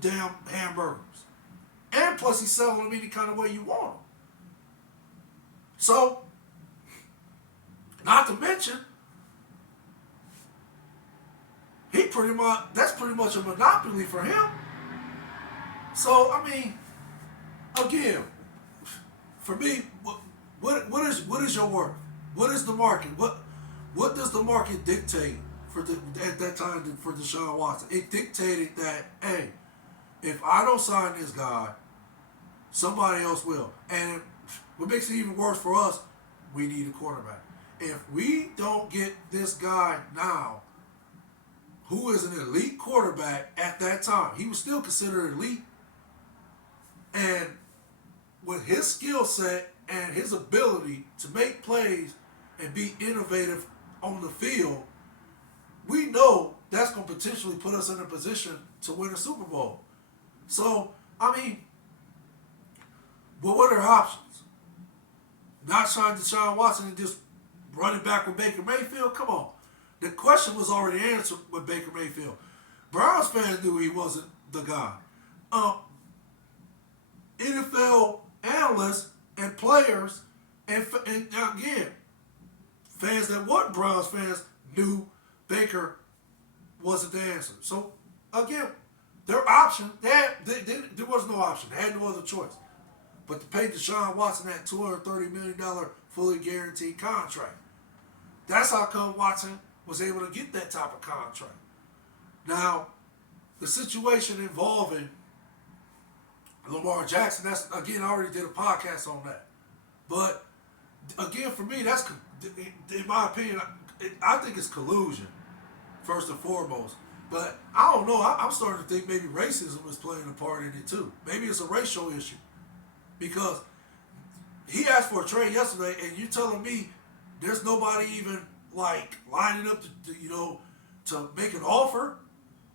damn hamburgers. And plus he's selling them any kind of way you want them. So, not to mention, that's pretty much a monopoly for him. So, I mean, again, for me, what is your worth? What is the market? What does the market dictate at that time for Deshaun Watson? It dictated that, hey, if I don't sign this guy, somebody else will. And what makes it even worse for us, we need a quarterback. If we don't get this guy now, who is an elite quarterback at that time, he was still considered elite, and with his skill set and his ability to make plays and be innovative on the field, we know that's going to potentially put us in a position to win a Super Bowl. So, I mean, what are their options? Not sign Deshaun Watson and just running back with Baker Mayfield? Come on. The question was already answered with Baker Mayfield. Browns fans knew he wasn't the guy. NFL analysts and players and again, fans that weren't Browns fans knew Baker wasn't the answer. So, again, their option, there was no option. They had no other choice but to pay Deshaun Watson that $230 million fully guaranteed contract. That's how come Watson was able to get that type of contract. Now, the situation involving Lamar Jackson, that's, again, I already did a podcast on that. But, again, for me, that's, in my opinion, I think it's collusion, first and foremost. But I don't know. I'm starting to think maybe racism is playing a part in it, too. Maybe it's a racial issue. Because he asked for a trade yesterday, and you're telling me there's nobody even, like, lining up to make an offer.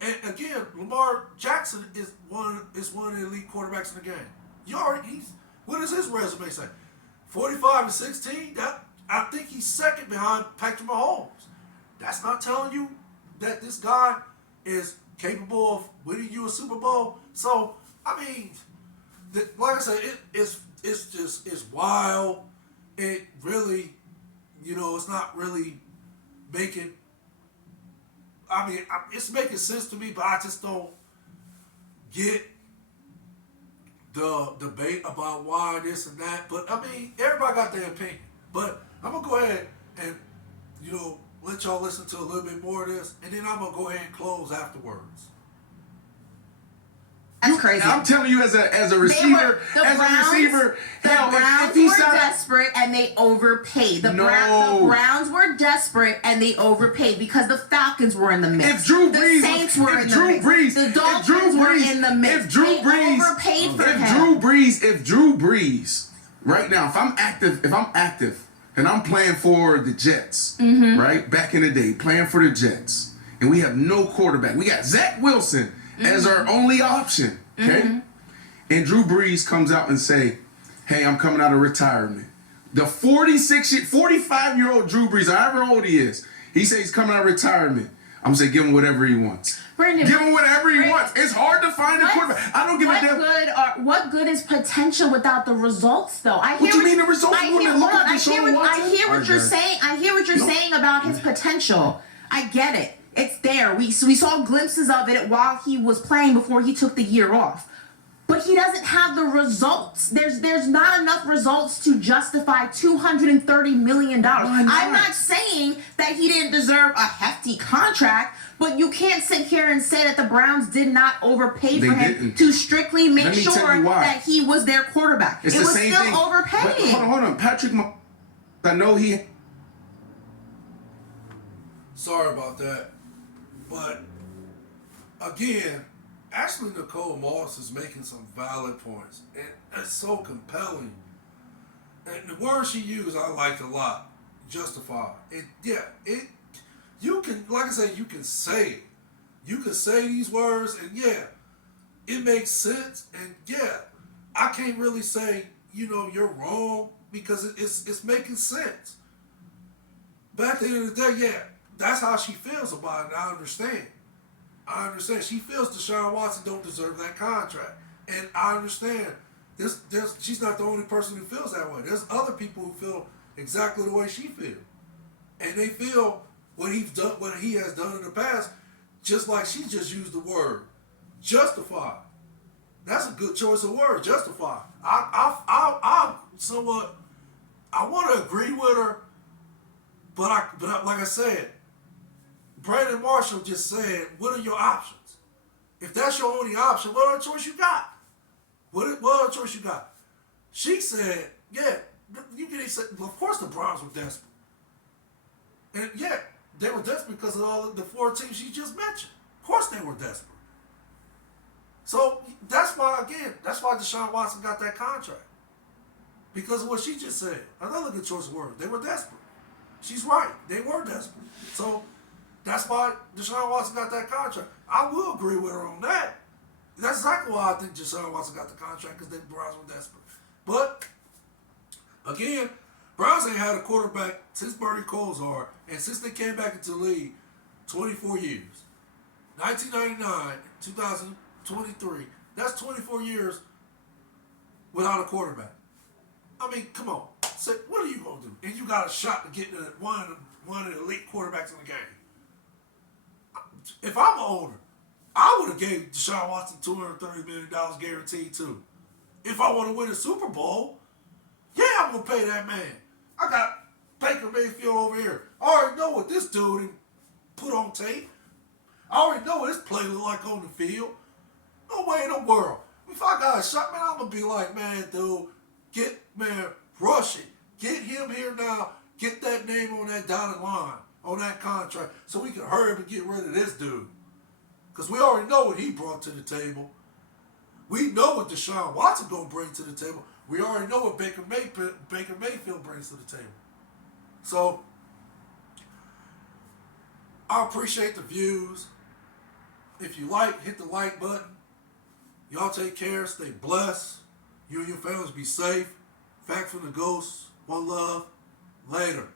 And again, Lamar Jackson is one of the elite quarterbacks in the game. What does his resume say? 45-16. I think he's second behind Patrick Mahomes. That's not telling you that this guy is capable of winning you a Super Bowl. So, I mean, like I said, it's wild. It really, it's not really making. I mean, it's making sense to me, but I just don't get the debate about why this and that. But, I mean, everybody got their opinion. But I'm going to go ahead and, let y'all listen to a little bit more of this, and then I'm going to go ahead and close afterwards. That's crazy. I'm telling you, as a receiver, the Browns were desperate and they overpaid. The Browns were desperate and they overpaid because the Falcons were in the mix. If Drew Brees, the Saints were in the mix. The Dolphins were in the mix. They overpaid for him. If Drew Brees, right now, if I'm active and I'm playing for the Jets, right, back in the day, playing for the Jets, and we have no quarterback, we got Zach Wilson as our only option, okay? And Drew Brees comes out and say, hey, I'm coming out of retirement. The 45-year-old Drew Brees, however old he is, he says he's coming out of retirement. I'm going to say give him whatever he wants. Brandon, give him whatever he wants. It's hard to find a quarterback. I don't give a damn. What good is potential without the results, though? What do you mean the results? I hear what you're saying. I hear what you're saying about his potential. I get it. It's there. We saw glimpses of it while he was playing before he took the year off. But he doesn't have the results. There's not enough results to justify $230 million. I'm not saying that he didn't deserve a hefty contract, but you can't sit here and say that the Browns did not overpay for him to strictly make sure that he was their quarterback. It was still overpaying. Hold on. Patrick, I know he... Sorry about that. But, again, Ashley Nicole Moss is making some valid points. And it's so compelling. And the word she used I liked a lot. Justify. You can, like I said, you can say it. You can say these words and it makes sense. And I can't really say, you're wrong because it's making sense. But at the end of the day, that's how she feels about it, and I understand. I understand. She feels Deshaun Watson don't deserve that contract. And I understand. She's not the only person who feels that way. There's other people who feel exactly the way she feels. And they feel what he has done in the past, just like she just used the word justify. That's a good choice of word, justify. I somewhat, I want to agree with her, but like I said, Brandon Marshall just said, what are your options? If that's your only option, what other choice you got? What other choice you got? She said, yeah, you can say, well, of course the Browns were desperate. And yeah, they were desperate because of all the 4 teams she just mentioned. Of course they were desperate. So that's why Deshaun Watson got that contract. Because of what she just said. Another good choice of words. They were desperate. She's right. They were desperate. So that's why Deshaun Watson got that contract. I will agree with her on that. That's exactly why I think Deshaun Watson got the contract, because the Browns were desperate. But, again, Browns ain't had a quarterback since Bernie Kosar, and since they came back into the league, 24 years. 1999, 2023, that's 24 years without a quarterback. I mean, come on. Say, what are you going to do? And you got a shot to get to one of the elite quarterbacks in the game. If I'm an owner, I would have gave Deshaun Watson $230 million guaranteed too. If I want to win a Super Bowl, yeah, I'm going to pay that man. I got Baker Mayfield over here. I already know what this dude put on tape. I already know what his play look like on the field. No way in the world. If I got a shot, man, I'm going to be like, man, dude, rush it. Get him here now. Get that name on that dotted line, on that contract, so we can hurry up and get rid of this dude. Because we already know what he brought to the table. We know what Deshaun Watson going to bring to the table. We already know what Baker Mayfield brings to the table. So, I appreciate the views. If you like, hit the like button. Y'all take care. Stay blessed. You and your families be safe. Fact from the Ghost. One love. Later.